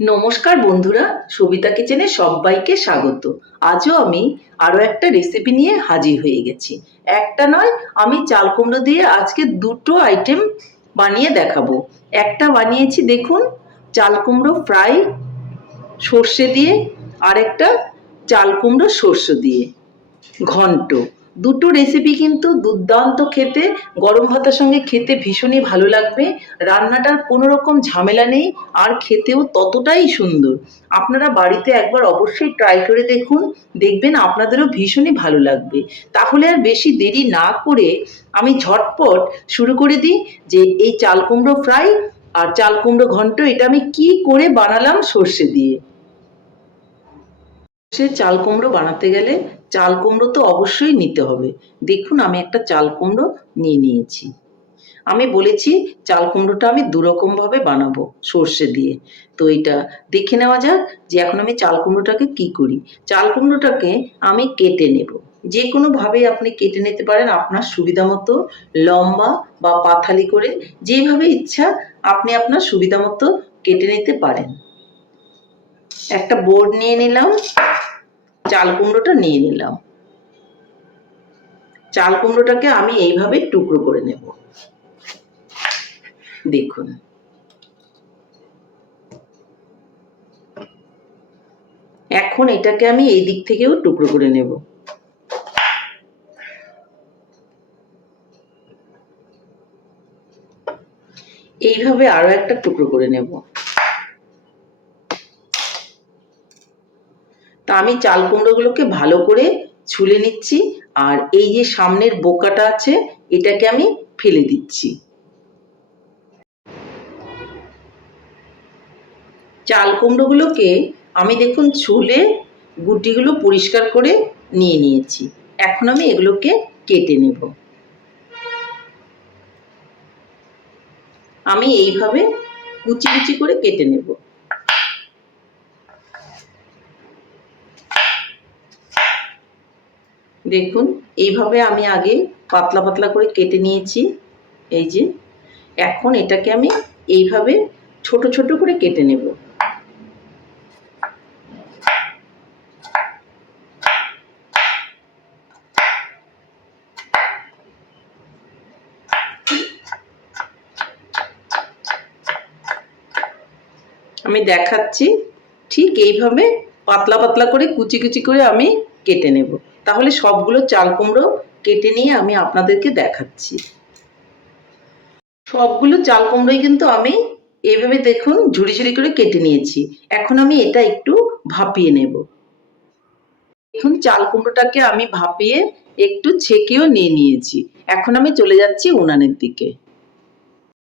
নমস্কার বন্ধুরা, সবিতা কিচেনে সবাইকে স্বাগত। আজও আমি আরও একটা রেসিপি নিয়ে হাজির হয়ে গেছি। একটা নয়, আমি চাল কুমড়ো দিয়ে আজকে দুটো আইটেম বানিয়ে দেখাবো। একটা বানিয়েছি, দেখুন, চাল কুমড়ো ফ্রাই সর্ষে দিয়ে আর একটা চাল কুমড়ো সর্ষে দিয়ে, ঘন্ট। দুটো রেসিপি কিন্তু দুর্দান্ত খেতে, গরম ভাতের সঙ্গে খেতে ভীষণই ভালো লাগবে। রান্নাটার কোনো রকম ঝামেলা নেই, আর খেতেও ততটাই সুন্দর। আপনারা বাড়িতে একবার অবশ্যই ট্রাই করে দেখুন, দেখবেন আপনাদেরও ভীষণই ভালো লাগবে। তাহলে আর বেশি দেরি না করে আমি ঝটপট শুরু করে দিই যে এই চাল কুমড়ো ফ্রাই আর চাল কুমড়ো ঘন্ট, এটা আমি কি করে বানালাম সর্ষে দিয়ে। সে চাল কুমড়ো বানাতে গেলে চাল কুমড়ো তো অবশ্যই নিতে হবে। দেখুন, আমি একটা চাল কুমড়ো নিয়ে নিয়েছি। আমি বলেছি, চাল কুমড়োটা আমি দুরকমভাবে বানাবো সর্ষে দিয়ে। তো এটা দেখে নেওয়া যাক যে এখন আমি চাল কুমড়োটাকে কি করি। চাল কুমড়োটাকে আমি কেটে নেব। যে কোনোভাবে আপনি কেটে নিতে পারেন, আপনার সুবিধা মতো লম্বা বা পাথালি করে যেভাবে ইচ্ছা আপনি আপনার সুবিধা মতো কেটে নিতে পারেন। একটা বোর্ড নিয়ে নিলাম। চাল কুমড়োটা নিয়ে নিলাম। চাল কুমড়োটাকে আমি এইভাবে টুকরো করে নেব। দেখুন। এখন এটাকে আমি এই দিক থেকেও টুকরো করে নেব। এইভাবে আরও একটা টুকরো করে নেব। তা আমি চাল কুমড়োগুলোকে ভালো করে ছুলে নিচ্ছি, আর এই যে সামনের বোকাটা আছে, এটাকে আমি ফেলে দিচ্ছি। চাল কুমড়োগুলোকে আমি দেখুন ছুলে গুটিগুলো পরিষ্কার করে নিয়ে নিয়েছি। এখন আমি এগুলোকে কেটে নেব। আমি এইভাবে কুচি কুচি করে কেটে নেব। দেখুন, এইভাবে আমি আগে পাতলা পাতলা করে কেটে নিয়েছি। এই যে, এখন এটাকে আমি এইভাবে ছোট ছোট করে কেটে নেব। আমি দেখাচ্ছি, ঠিক এইভাবে পাতলা পাতলা করে কুচি কুচি করে আমি কেটে নেব। তাহলে সবগুলো চাল কুমড়ো কেটে নিয়ে আমি আপনাদেরকে দেখাচ্ছি। সবগুলো চাল কুমড়োই কিন্তু আমি এভাবে দেখুন ঝুড়ি ঝুড়ি করে কেটে নিয়েছি। এখন আমি এটা একটু ভাপিয়ে নেব। এখন চাল কুমড়োটাকে আমি ভাপিয়ে একটু ছেঁকেও নিয়ে নিয়েছি। এখন আমি চলে যাচ্ছি উনানের দিকে।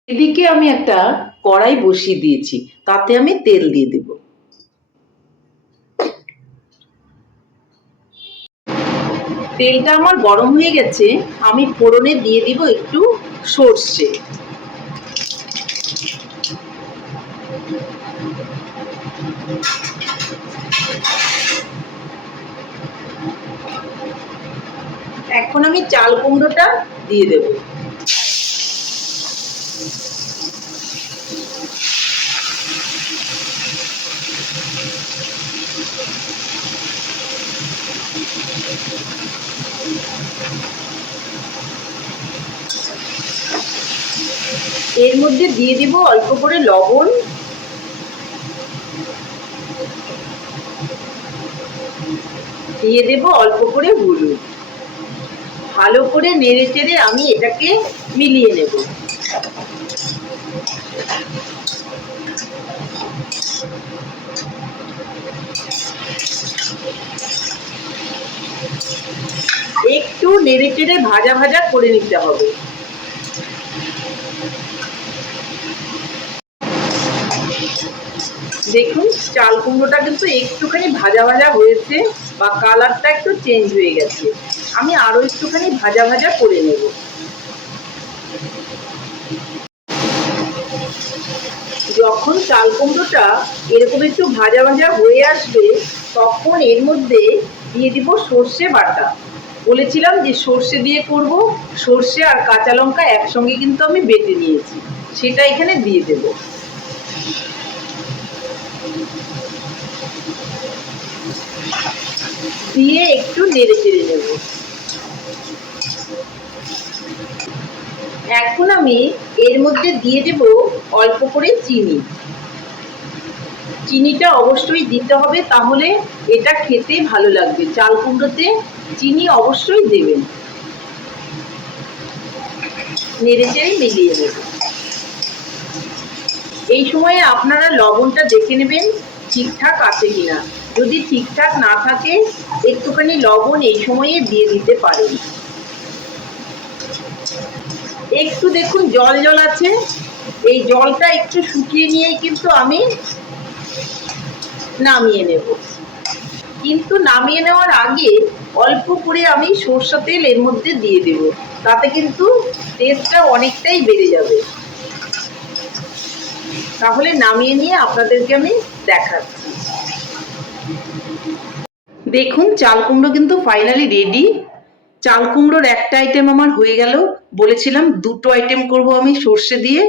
এদিকে আমি একটা কড়াই বসিয়ে দিয়েছি। তাতে আমি তেল দিয়ে দেব। তেলটা আমার গরম হয়ে গেছে, আমি ফোড়নে দিয়ে দিব একটু সর্ষে। এখন আমি চাল কুমড়োটা দিয়ে দেবো। এর মধ্যে দিয়ে দিব অল্প করে লবণ। দিয়ে দেব অল্প করে হলুদ। ভালো করে নেড়ে চেড়ে আমি এটাকে মিলিয়ে নেব। একটু নেড়ে চেড়ে ভাজা ভাজা করে নিতে হবে। দেখুন, চাল কুমড়োটা কিন্তু একটুখানি ভাজা ভাজা হয়েছে বা কালারটা একটু চেঞ্জ হয়ে গেছে। আমি আরও একটুখানি ভাজা ভাজা করে নেব। যখন চাল কুমড়োটা এরকম একটু ভাজা ভাজা হয়ে আসবে, তখন এর মধ্যে দিয়ে দিব সর্ষে বাটা। বলেছিলাম যে সর্ষে দিয়ে করব, সর্ষে আর কাঁচা লঙ্কা একসঙ্গে কিন্তু আমি বেটে নিয়েছি। সেটা এখানে দিয়ে দেবো। দিয়ে একটু নেড়ে চেড়ে নেব। এখন আমি এর মধ্যে দিয়ে দেব অল্প করে চিনি। চিনিটা অবশ্যই দিতে হবে, তাহলে এটা খেতে ভালো লাগবে। চাল কুমড়োতে চিনি অবশ্যই দেবেন। নেড়ে চেড়ে মিলিয়ে নেব। এই সময়ে আপনারা লবণটা দেখে নেবেন ঠিকঠাক আছে কিনা। যদি ঠিকঠাক না থাকে, একটুখানি লবণ এই সময়ে দিয়ে দিতে পারেন। একটু দেখুন, জল জল আছে। এই জলটা একটু শুকিয়ে নিয়েই কিন্তু আমি নামিয়ে নেব। কিন্তু নামিয়ে নেওয়ার আগে অল্প করে আমি সরষা তেল এর মধ্যে দিয়ে দেব। তাতে কিন্তু টেস্টটা অনেকটাই বেড়ে যাবে। তাহলে নামিয়ে নিয়ে আপনাদেরকে আমি দেখাচ্ছি। দেখুন, চাল কুমড়ো কিন্তু ফাইনালি রেডি চাল কুমড়োর একটা আইটেম আমার হয়ে গেল। বলেছিলাম দুটো আইটেম করব আমি সর্ষে দিয়ে।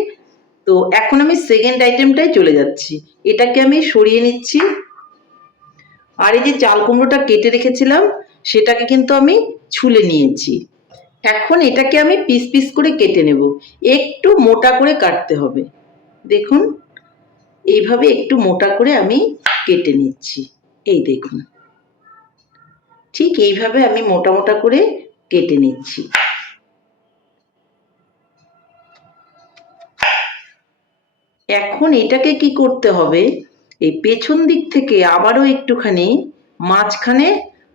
তো এখন আমি সেকেন্ড আইটেমটাই চলে যাচ্ছি। এটাকে আমি সরিয়ে নিচ্ছি। আর এই যে চাল কুমড়োটা কেটে রেখেছিলাম, সেটাকে কিন্তু আমি ছুলে নিয়েছি। এখন এটাকে আমি পিস পিস করে কেটে নেব। একটু মোটা করে কাটতে হবে। দেখুন, এইভাবে একটু মোটা করে আমি কেটে নিচ্ছি। এই দেখুন। ঠিক এইভাবে আমি মোটা মোটা করে কেটে নিচ্ছি। এখন এটাকে কি করতে হবে? এই পেছন দিক থেকে আবারও একটুখানি মাঝখানে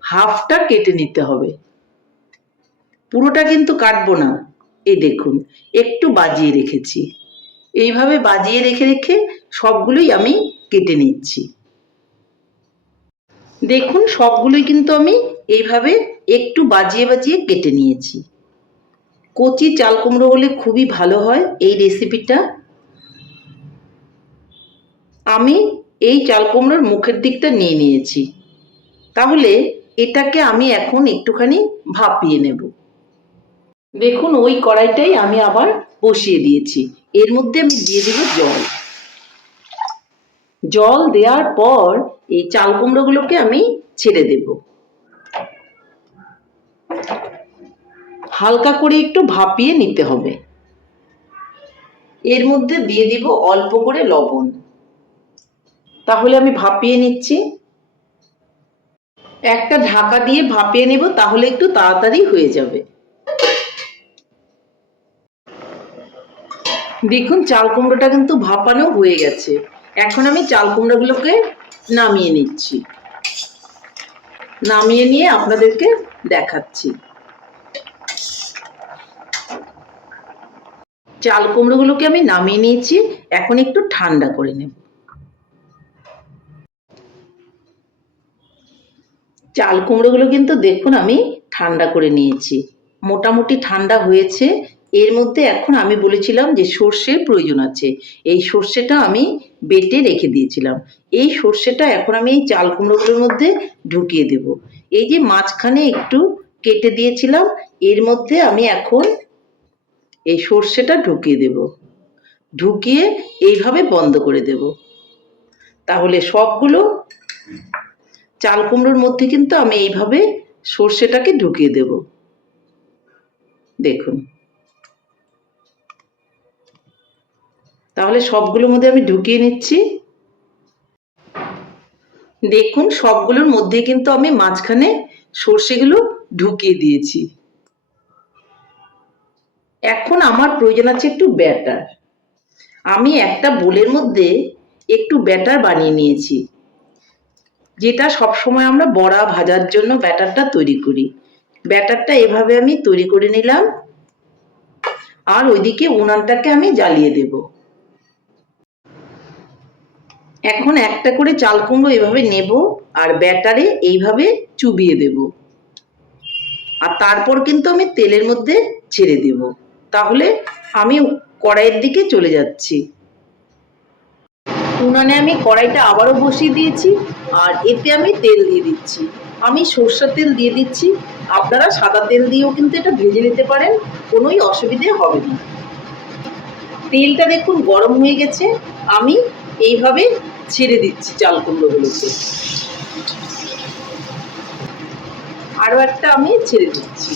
হাফটা কেটে নিতে হবে। পুরোটা কিন্তু কাটবো না। এই দেখুন, একটু বাজিয়ে রেখেছি। এইভাবে বাজিয়ে রেখে রেখে সবগুলোই আমি কেটে নিচ্ছি। দেখুন, সবগুলোই কিন্তু আমি এইভাবে একটু বাজিয়ে বাজিয়ে কেটে নিয়েছি। কচি চাল কুমড়ো হলে খুবই ভালো হয় এই রেসিপিটা আমি এই চাল কুমড়োর মুখের দিকটা নিয়ে নিয়েছি। তাহলে এটাকে আমি এখন একটুখানি ভাপিয়ে নেব। দেখুন, ওই কড়াইটাই আমি আবার বসিয়ে দিয়েছি। এর মধ্যে আমি দিয়ে দেবো জল। জল দেওয়ার পর এই চাল কুমড়োগুলোকে আমি ছেড়ে দেব। হালকা করে একটু ভাপিয়ে নিতে হবে। এর মধ্যে দিয়ে দিব অল্প করে লবণ। তাহলে আমি ভাপিয়ে নিচ্ছি। একটা ঢাকা দিয়ে ভাপিয়ে নেব, তাহলে একটু তাড়াতাড়ি হয়ে যাবে। দেখুন, চাল কুমড়োটা কিন্তু ভাপানো হয়ে গেছে। এখন আমি চাল কুমড়োগুলোকে নামিয়ে নিচ্ছি। নামিয়ে নিয়ে আপনাদেরকে দেখাচ্ছি। চাল কুমড়োগুলোকে আমি নামিয়ে নিয়েছি, এখন একটু ঠান্ডা করে নেব। চাল কুমড়োগুলো কিন্তু দেখুন আমি ঠান্ডা করে নিয়েছি। মোটামুটি ঠান্ডা হয়েছে এর মধ্যে এখন আমি বলেছিলাম যে সর্ষের প্রয়োজন আছে। এই সর্ষেটা আমি বেটে রেখে দিয়েছিলাম। এই সর্ষেটা এখন আমি এই চাল কুমড়োগুলোর মধ্যে ঢুকিয়ে দেব। এই যে মাঝখানে একটু কেটে দিয়েছিলাম, এর মধ্যে আমি এখন এই সর্ষেটা ঢুকিয়ে দেব। ঢুকিয়ে এইভাবে বন্ধ করে দেব। তাহলে সবগুলো চাল কুমড়োর মধ্যে কিন্তু আমি এইভাবে সর্ষেটাকে ঢুকিয়ে দেব। দেখুন। তাহলে সবগুলোর মধ্যে আমি ঢুকিয়ে নিচ্ছি। দেখুন, সবগুলোর মধ্যে কিন্তু আমি মাঝখানে সর্ষেগুলো ঢুকিয়ে দিয়েছি। এখন আমার প্রয়োজন আছে একটু ব্যাটার। আমি একটা বোলের মধ্যে একটু ব্যাটার বানিয়ে নিয়েছি, যেটা সবসময় আমরা বড়া ভাজার জন্য ব্যাটারটা তৈরি করি। ব্যাটারটা এভাবে আমি তৈরি করে নিলাম, আর ওইদিকে উনানটাকে আমি জ্বালিয়ে দেব। এখন একটা করে চাল কুমড়ো এভাবে নেব আর ব্যাটারে এইভাবে চুবিয়ে দেব। আর তারপর কিন্তু আমি তেলের মধ্যে ছেড়ে দেব। তাহলে আমি কড়াইয়ের দিকে চলে যাচ্ছি। উনানে আমি কড়াইটা আবারও বসিয়ে দিয়েছি আর এতে আমি তেল দিয়ে দিচ্ছি। আমি সর্ষের তেল দিয়ে দিচ্ছি। আপনারা সাদা তেল দিয়েও কিন্তু এটা ভেজে নিতে পারেন, কোনোই অসুবিধে হবে না। তেলটা দেখুন গরম হয়ে গেছে। আমি এইভাবে ছেড়ে দিচ্ছি চাল কুমড়োগুলোকে। আরও একটা আমি ছেড়ে দিচ্ছি।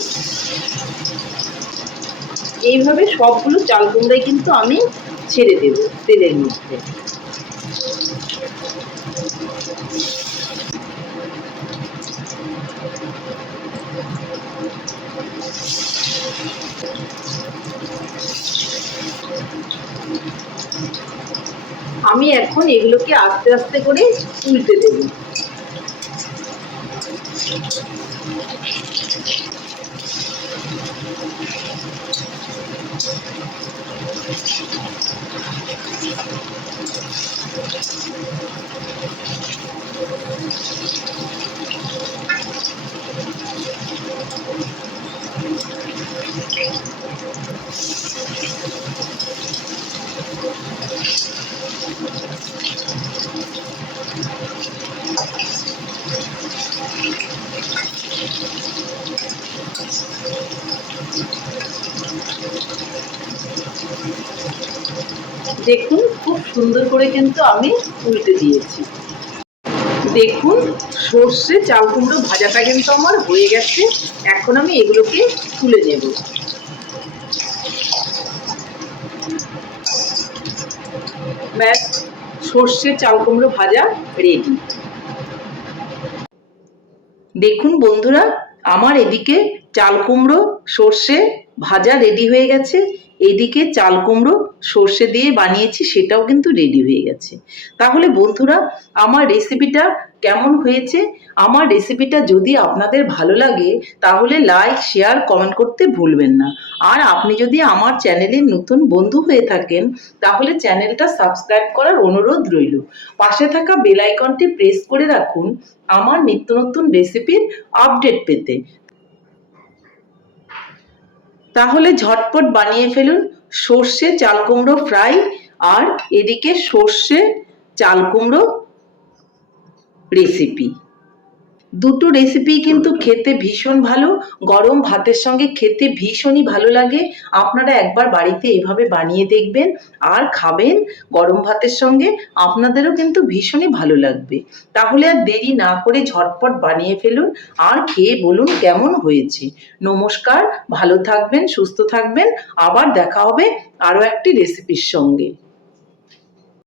এইভাবে সবগুলো চাল কুমড়াই কিন্তু আমি ছেড়ে দেব তেলের মধ্যে। আমি এখন এগুলোকে আস্তে আস্তে করে উল্টে দেব। দেখুন, খুব সুন্দর করে কিন্তু আমি উল্টে দিয়েছি। দেখুন, সর্ষে চাল কুমড়ো ভাজাটা কিন্তু আমার হয়ে গেছে। এখন আমি এগুলোকে তুলে নেব। ব্যাস, সর্ষে চাল কুমড়ো ভাজা রেডি দেখুন বন্ধুরা, আমার এদিকে চাল কুমড়ো, সর্ষে ভাজা রেডি হয়ে গেছে। এদিকে চাল কুমড়ো সর্ষে দিয়ে বানিয়েছি, সেটাও কিন্তু রেডি হয়ে গেছে। তাহলে বন্ধুরা, আমার রেসিপিটা কেমন হয়েছে? আমার রেসিপিটা যদি আপনাদের ভালো লাগে, তাহলে লাইক শেয়ার কমেন্ট করতে ভুলবেন না। আর আপনি যদি আমার চ্যানেলের নতুন বন্ধু হয়ে থাকেন, তাহলে চ্যানেলটা সাবস্ক্রাইব করার অনুরোধ রইল। পাশে থাকা বেল আইকনটি প্রেস করে রাখুন, আমার নিত্য নতুন রেসিপির আপডেট পেতে। তাহলে ঝটপট বানিয়ে ফেলুন সর্ষে চাল কুমড়ো ফ্রাই আর এদিকে সর্ষে চাল কুমড়ো রেসিপি দুটো রেসিপি কিন্তু খেতে ভীষণ ভালো। গরম ভাতের সঙ্গে খেতে ভীষণই ভালো লাগে। আপনারা একবার বাড়িতে এভাবে বানিয়ে দেখবেন আর খাবেন গরম ভাতের সঙ্গে। আপনাদেরও কিন্তু ভীষণই ভালো লাগবে। তাহলে আর দেরি না করে ঝটপট বানিয়ে ফেলুন আর খেয়ে বলুন কেমন হয়েছে। নমস্কার, ভালো থাকবেন, সুস্থ থাকবেন। আবার দেখা হবে আরও একটি রেসিপির সঙ্গে।